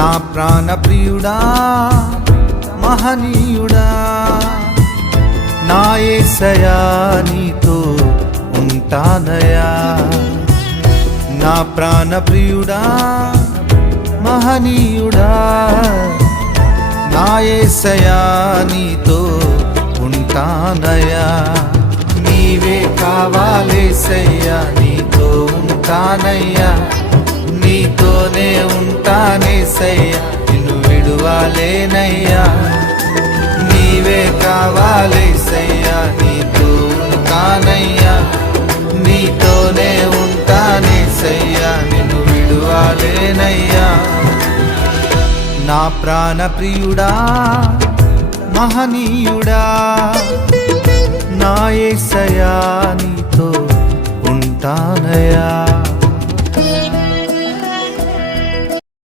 నా ప్రాణ ప్రియుడా మహనీయుడా. నా యేసయా నీతో ఉంటానయా. నా ప్రాణ ప్రియుడా మహనీయుడా. నా యేసయా నీతో ఉంటానయా. నీవే కావాలేసయ్యా నీతో ఉంటానయ్యా. నీతోనే ఉంటా ఉంటానేసయ్యా నిన్ను విడువాలేనయ్యా. నీవే కావాలేసయ్యా నీతో ఉంటానయ్యా నీతోనే ఉంటానేసయ్యా నిన్ను విడువాలేనయ్యా. నా ప్రాణ ప్రియుడా మహనీయుడా నా యేసయా నీతో ఉంటానయా